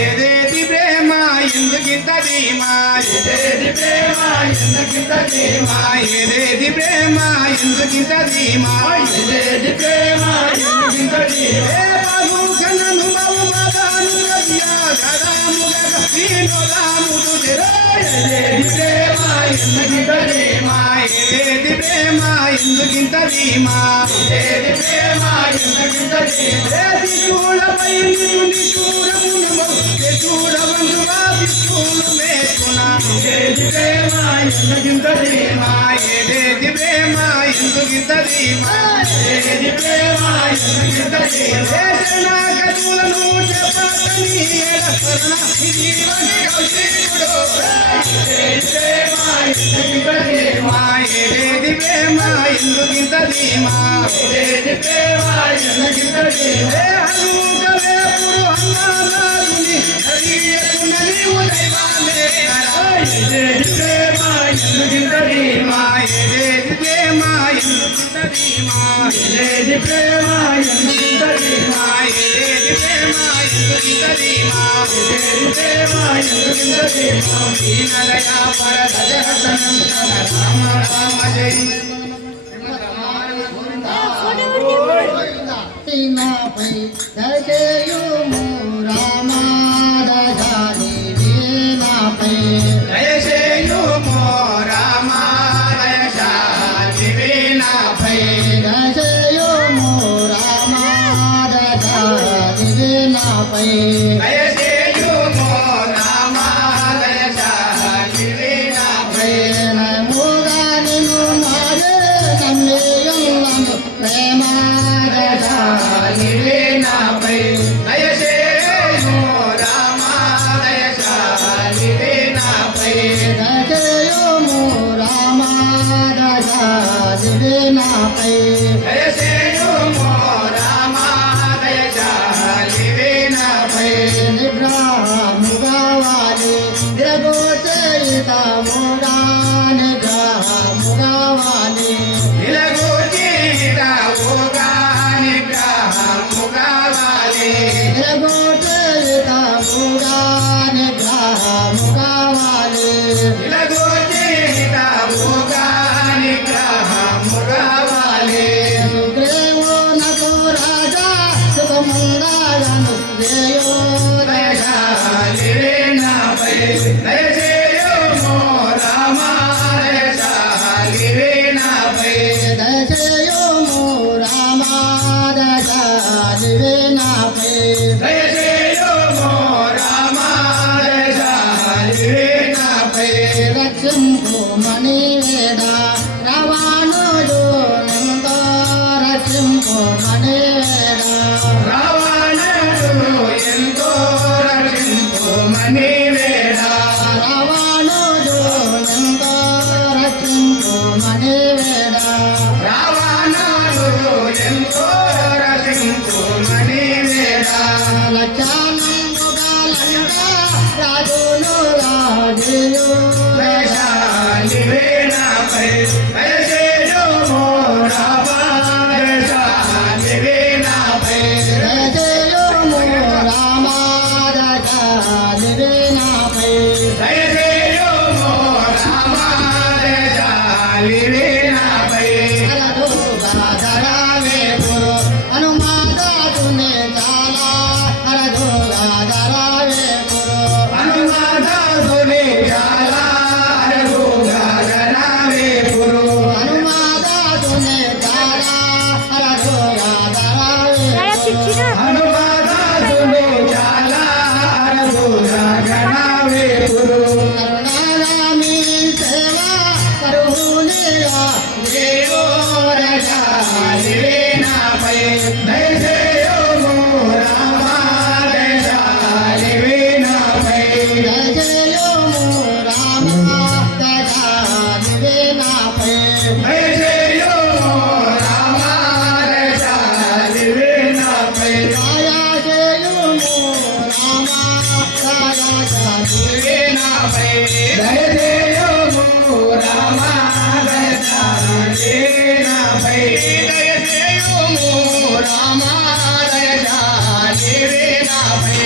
ఏదేది ప్రేమ ఎందుకింత ధీమా ఏదేది ప్రేమ ఎందుకింత ధీమా ఏదేది ప్రేమ ఎందుకింత ధీమా ఏదేది ప్రేమ ఎందుకింత ధీమా బాబు కన్నను బాబు బాబాను రవ్యా గదాముగ దీనోలాముదు ఏదేది ప్రేమ ఎందుకింత ధీమా ఏదేది ప్రేమ ఎందుకింత ధీమా ఏదేది ప్రేమ ఎందుకింత ధీమా చూడపై నిన్ను చూడమును చూడవంతుగా విష్ణువును మేకునా ఏదేది ప్రేమ ఎందుకింత ధీమా ఏదేది ప్రేమ ఎందుకింత ధీమా ఏదేది ప్రేమ ఎందుకింత ధీమా శరణాగతులను చెప్పకని ఎడసరణ జీవన కౌశికుడు ఏదేది ప్రేమ ఎందుకింత ధీమా ఏదేది ప్రేమ ఎందుకింత ధీమా ఏదేది ప్రేమ ఎందుకింత ధీమా అనుగవేపుడు అన్నానాగుని హరియకునని ఉదైవాలే ఏదేది ప్రేమ ఎందుకింత ధీమా ఏదేది ప్రేమ ఎందుకింత ధీమా ఏదేది ప్రేమ ఎందుకింత ధీమా ఏదేది ప్రేమ ఎందుకింత ధీమా ఏదేది ప్రేమ ఎందుకింత ధీమా దీనదయా పరదజహతనం రామ రామ జై నాపై దయచేయుము రామా దయాని నాపై దయచేయుము రామా దయచాని నాపై దయచేయుము రామా దయాని నాపై దయచేయుము రామా దయచాని నాపై నముగా నిన్ను నాదే నమ్మియున్నాను ప్రేమ నాపై దయచేయుము రామా దయచాని నాపై దయచేయుము రామా దయాని నాపై దయచేయుము రామా దయచాని నాపై నిగ్రహముగావాలి నిరగోచరితముగాని గ్రహముగావాలి నిలగోచితముగాని గ్రహముగావాలి నిరగోచరితముగాని గ్రహముగావాలి నిలగోచితముగాని గ్రహముగావాలి సుగ్రీవునకు రాజా సుఖముందాలను దేయో దయచాని నాపై దయచేయుము రామా దయచాని నాపై దయచేయుము రామా దయాని నాపై దయచేయుము రామా దయచాని నాపై రక్షింపు మణి వేద రావణుడు ఎంతో రక్షింపు మణి వేద రావణుడు ఎంతో రక్షింపుమని వేళ రావణుడు ఎంతో రక్షింపు మణి వేద రావణుడు ఎంతో రక్షింపుమని వేళ లక్షణముగా లంక రాజును రాజు దయచాని నాపై దయచేయుము రామా దయచాని నాపై దయచేయుము రామా దయాని నాపై దయచేయుము రామా దయచాని నాపై హరదోగాధరావే గురు హనుమాదాసునే చాలా హరదోగాధరావే గురు హనుమాదాసుని చాలా అరుగుగరావే గురు హనుమాదాసునే చాలా హరదోగాధరావే గురు హనుమాదాసుని చాలా అరుగుగరావే గురు కరుణాగామి సేవ కరుణీలా దేవో రక్షాలి నాపై దయచేయుము రామా దయచాలి నాపై దయచేయుము రామా దయాని నాపై దయచేయుము రామా దయచాలి నాపై దయచేయుము రామా దయాని నాపై దయచేయుము రామా దయచాలి నాపై దయచేయుము రామా దయచాలి నాపై